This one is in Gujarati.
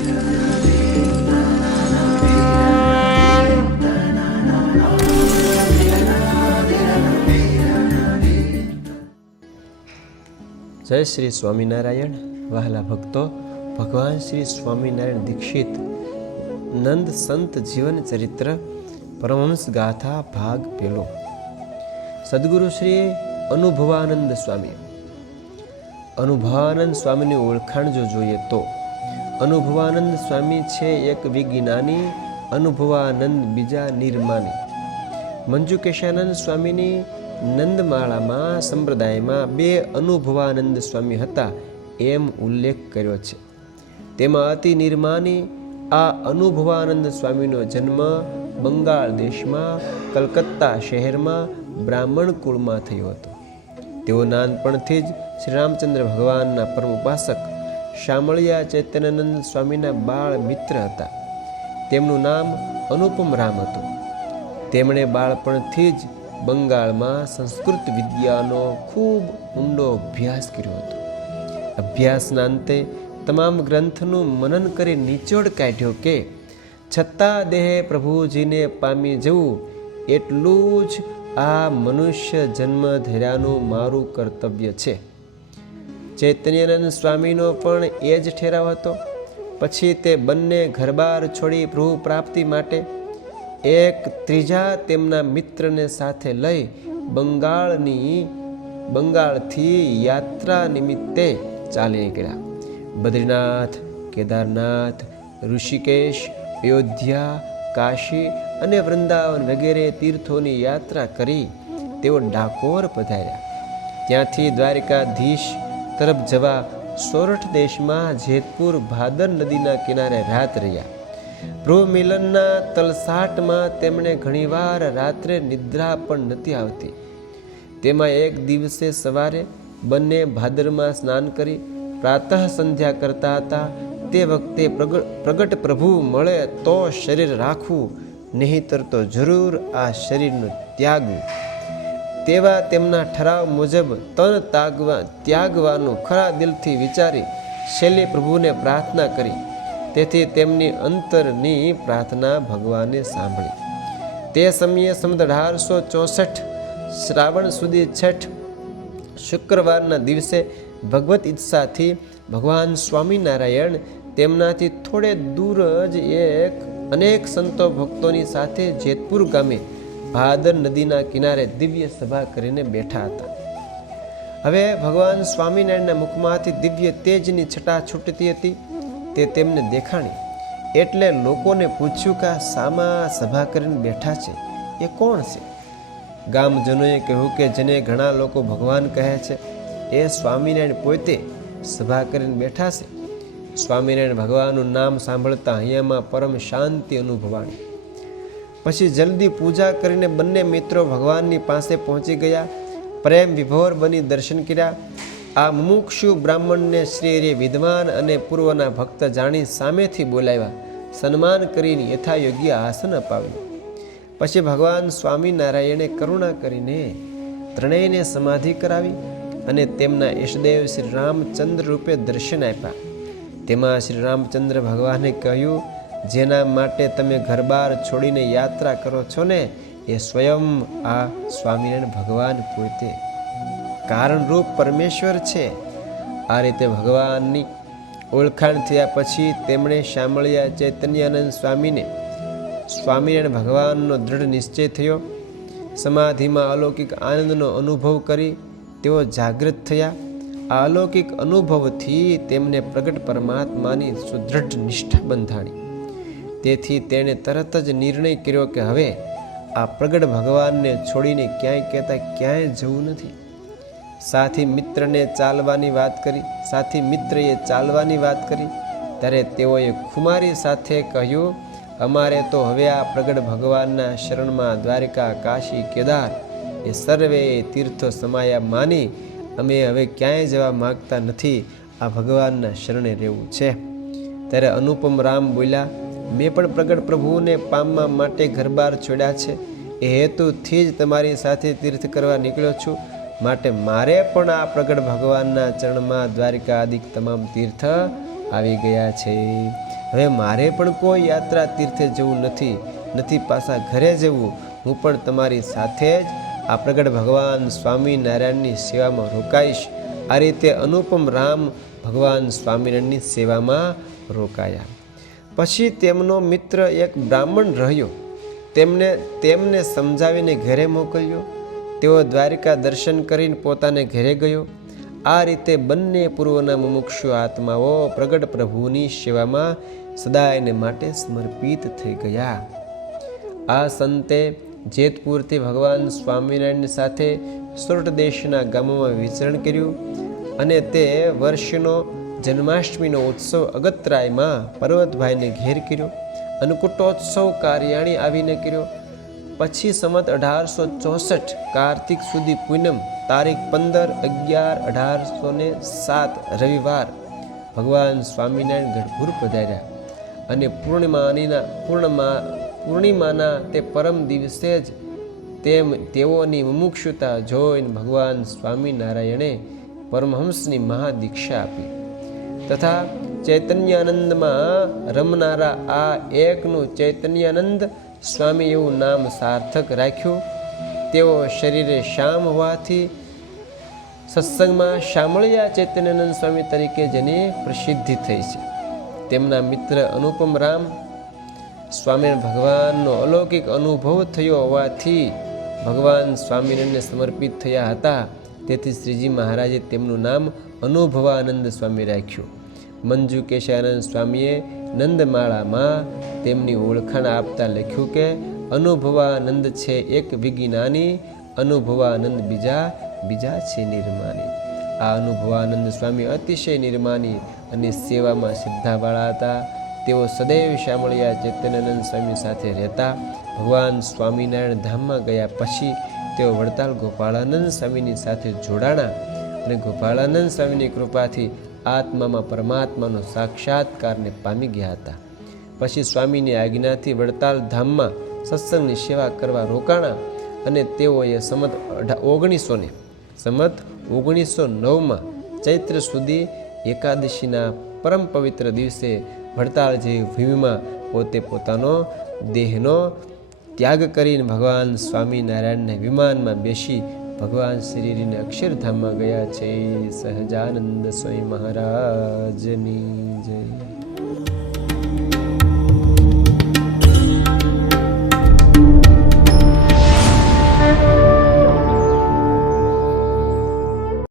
જય શ્રી સ્વામિનારાયણ, વહાલા ભક્તો. ભગવાન શ્રી સ્વામિનારાયણ દીક્ષિત, નંદ સંત જીવન ચરિત્ર, પરમહંસ ગાથા ભાગ પેલો. સદગુરુ શ્રી અનુભવાનંદ સ્વામી. અનુભવાનંદ સ્વામીની ઓળખાણ જો જોઈએ તો અનુભવાનંદ સ્વામી છે એક વિજ્ઞાની, અનુભવાનંદ બીજા નિર્માની. મંજુકેશાનંદ સ્વામીની નંદમાળામાં, સંપ્રદાયમાં બે અનુભવાનંદ સ્વામી હતા એમ ઉલ્લેખ કર્યો છે. તેમાં અતિ નિર્માની આ અનુભવાનંદ સ્વામીનો જન્મ બંગાળ દેશમાં, કલકત્તા શહેરમાં, બ્રાહ્મણ કુળમાં થયો હતો. તેઓ નાનપણથી જ શ્રી રામચંદ્ર ભગવાનના પરમ ઉપાસક શામળિયા ચૈતન્યાનંદ સ્વામીના બાળ મિત્ર હતા. તેમનું નામ અનુપમ રામ હતું. તેમણે બાળપણથી જ બંગાળમાં સંસ્કૃત વિદ્યાનો ખૂબ ઊંડો અભ્યાસ કર્યો હતો. અભ્યાસના અંતે તમામ ગ્રંથનું મનન કરી નિચોડ કાઢ્યો કે, છતાં દેહે પ્રભુજીને પામી જવું, એટલું જ આ મનુષ્ય જન્મ ધર્યાનું મારું કર્તવ્ય છે. ચૈતન્યાનંદ સ્વામીનો પણ એ જ ઠેરાવ હતો. પછી તે બંને ઘરબાર છોડી ભૃહ પ્રાપ્તિ માટે એક ત્રીજા તેમના મિત્રને સાથે લઈ બંગાળની, બંગાળથી યાત્રા નિમિત્તે ચાલી નીકળ્યા. બદ્રીનાથ, કેદારનાથ, ઋષિકેશ, અયોધ્યા, કાશી અને વૃંદાવન વગેરે તીર્થોની યાત્રા કરી તેઓ ડાકોર પધાર્યા. ત્યાંથી દ્વારિકાધીશ તરફ જવા સોરઠ દેશમાં જેતપુર ભાદર નદીના કિનારે રાત રહ્યા. પ્રભુ મિલનના તલસાટમાં તેમણે ઘણીવાર રાત્રે નિદ્રા પણ નથી આવતી. તેમાં એક દિવસે સવારે બંને ભાદરમાં સ્નાન કરી પ્રાતઃ સંધ્યા કરતા હતા. તે વખતે પ્રગટ પ્રભુ મળે તો શરીર રાખવું, નહીંતર તો જરૂર આ શરીરનું ત્યાગવું. તેવા તેમના ઠરાવ મુજબ તન તાગવા, ત્યાગવાનું ખરા દિલથી વિચારી શૈલી પ્રભુને પ્રાર્થના કરી. તેથી તેમની અંતરની પ્રાર્થના ભગવાને સાંભળી. તે સમયે સમદ અઢારસો ચોસઠ શ્રાવણ સુધી છઠ શુક્રવારના દિવસે ભગવત ઈચ્છાથી ભગવાન સ્વામિનારાયણ તેમનાથી થોડે દૂર જ એક અનેક સંતો ભક્તોની સાથે જેતપુર ગામે ભાદર નદીના કિનારે દિવ્ય સભા કરીને બેઠા હતા. હવે ભગવાન સ્વામિનારાયણના મુખમાંથી દિવ્ય તેજની છટા છૂટતી હતી. તે તેમને દેખાણી. એટલે લોકોને પૂછ્યું કે સામા સભા કરીને બેઠા છે? એ કોણ છે? ગામજનોએ કહ્યું કે જેને ઘણા લોકો ભગવાન કહે છે, એ સ્વામિનારાયણ પોતે સભા કરીને બેઠા છે. સ્વામિનારાયણ ભગવાનનું નામ સાંભળતા અહીંયામાં પરમ શાંતિ અનુભવાણી. પછી જલ્દી પૂજા કરીને બંને મિત્રો ભગવાનની પાસે પહોંચી ગયા. પ્રેમ વિભોર બની દર્શન કર્યા. આ મુમુક્ષુ બ્રાહ્મણને શ્રી વિદ્વાન અને પૂર્વના ભક્ત જાણી સામેથી બોલાવ્યા. સન્માન કરીને યથાયોગ્ય આસન અપાવ્યું. પછી ભગવાન સ્વામિનારાયણે કરુણા કરીને ત્રણેયને સમાધિ કરાવી અને તેમના ઈષ્ટદેવ શ્રી રામચંદ્ર રૂપે દર્શન આપ્યા. તેમાં શ્રી રામચંદ્ર ભગવાને કહ્યું જેના માટે તમે ઘરબાર છોડીને યાત્રા કરો છો ને, એ સ્વયં આ સ્વામિનારાયણ ભગવાન પોતે કારણરૂપ પરમેશ્વર છે. આ રીતે ભગવાનની ઓળખાણ થયા પછી તેમણે શામળિયા ચૈતન્યાનંદ સ્વામીને સ્વામિનારાયણ ભગવાનનો દૃઢ નિશ્ચય થયો. સમાધિમાં અલૌકિક આનંદનો અનુભવ કરી તેઓ જાગૃત થયા. આ અલૌકિક અનુભવથી તેમને પ્રગટ પરમાત્માની સુદૃઢ નિષ્ઠા બંધાણી. તેથી તેણે તરત જ નિર્ણય કર્યો કે હવે આ પ્રગટ ભગવાનને છોડીને ક્યાંય કહેતા ક્યાંય જવું નથી. સાથી મિત્રને ચાલવાની વાત કરી, સાથી મિત્રએ ચાલવાની વાત કરી. ત્યારે તેઓએ ખુમારી સાથે કહ્યું, અમારે તો હવે આ પ્રગટ ભગવાનના શરણમાં દ્વારિકા, કાશી, કેદાર એ સર્વે તીર્થો સમાયા માની અમે હવે ક્યાંય જવા માગતા નથી. આ ભગવાનના શરણે રહેવું છે. ત્યારે અનુપમ રામ બોલ્યા મેં પણ પ્રગટ પ્રભુને પામવા માટે ઘરબાર છોડ્યા છે. એ હેતુથી જ તમારી સાથે તીર્થ કરવા નીકળ્યો છું. માટે મારે પણ આ પ્રગટ ભગવાનના ચરણમાં દ્વારિકા આદિ તમામ તીર્થ આવી ગયા છે. હવે મારે પણ કોઈ યાત્રા તીર્થે જવું નથી નથી પાછા ઘરે જવું. હું પણ તમારી સાથે જ આ પ્રગટ ભગવાન સ્વામિનારાયણની સેવામાં રોકાઈશ. આ રીતે અનુપમ રામ ભગવાન સ્વામિનારાયણની સેવામાં રોકાયા. પછી તેમનો મિત્ર એક બ્રાહ્મણ રહ્યો. તેમને તેમને સમજાવીને ઘરે મોકલ્યો. તેઓ દ્વારિકા દર્શન કરીને પોતાને ઘરે ગયો. આ રીતે બંને પૂર્વના મુમુક્ષુ આત્માઓ પ્રગટ પ્રભુની સેવામાં સદાયને માટે સમર્પિત થઈ ગયા. આ સંતે જેતપુરથી ભગવાન સ્વામિનારાયણ સાથે સુરત દેશના ગામોમાં વિચરણ કર્યું અને તે વર્ષનો જન્માષ્ટમીનો ઉત્સવ અગતરાયમાં પર્વતભાઈને ઘેર કર્યો. અન્નકૂટોત્સવ કાર્યાણી આવીને કર્યો. પછી સંમત અઢારસો ચોસઠ કાર્તિક સુધી પૂનમ, તારીખ પંદર અગિયાર અઢારસો ને સાત રવિવાર ભગવાન સ્વામિનારાયણ ગઢપુર પધાર્યા. અને પૂર્ણિમાનીના પૂર્ણમા, પૂર્ણિમાના તે પરમ દિવસે જ તેમ તેઓની મુમુક્ષુતા જોઈને ભગવાન સ્વામિનારાયણે પરમહંસની મહાદીક્ષા આપી. તથા ચૈતન્યાનંદમાં રમનારા આ એકનું ચૈતન્યાનંદ સ્વામી એવું નામ સાર્થક રાખ્યું. તેઓ શરીરે શ્યામ હોવાથી સત્સંગમાં શામળિયા ચૈતન્યાનંદ સ્વામી તરીકે જેની પ્રસિદ્ધિ થઈ છે. તેમના મિત્ર અનુપમ રામ સ્વામી ભગવાનનો અલૌકિક અનુભવ થયો હોવાથી ભગવાન સ્વામિનારાયણને સમર્પિત થયા હતા. તેથી શ્રીજી મહારાજે તેમનું નામ અનુભવાનંદ સ્વામી રાખ્યું. મંજુ કેશાનંદ સ્વામીએ નંદમાળામાં તેમની ઓળખાણ આપતા લખ્યું કે, અનુભવાનંદ છે એક વિજ્ઞાની અનુભવાનંદ બીજા બીજા છે નિર્માની. આ અનુભવાનંદ સ્વામી અતિશય નિર્માની અને સેવામાં શ્રદ્ધાવાળા હતા. તેઓ સદૈવ શામળિયા ચૈતન્યાનંદ સ્વામી સાથે રહેતા. ભગવાન સ્વામિનારાયણ ધામમાં ગયા પછી તેઓ વડતાલ ગોપાળાનંદ સ્વામીની સાથે જોડાણા અને ગોપાળાનંદ સ્વામીની કૃપાથી આત્મામાં પરમાત્માનો સાક્ષાત્કારને પામી ગયા હતા. પછી સ્વામીની આજ્ઞાથી વડતાલ ધામમાં સત્સંગની સેવા કરવા રોકાણા અને તેઓએ સમત અઢા ઓગણીસો ને સમત ઓગણીસો નવમાં ચૈત્ર સુધી એકાદશીના પરમ પવિત્ર દિવસે વડતાલ જેવી ભૂમિમાં પોતે પોતાનો દેહનો ત્યાગ કરીને ભગવાન સ્વામિનારાયણને વિમાનમાં બેસી ભગવાન શ્રીને અક્ષરધામમાં ગયા છે. સહજાનંદ સ્વામી મહારાજની જય.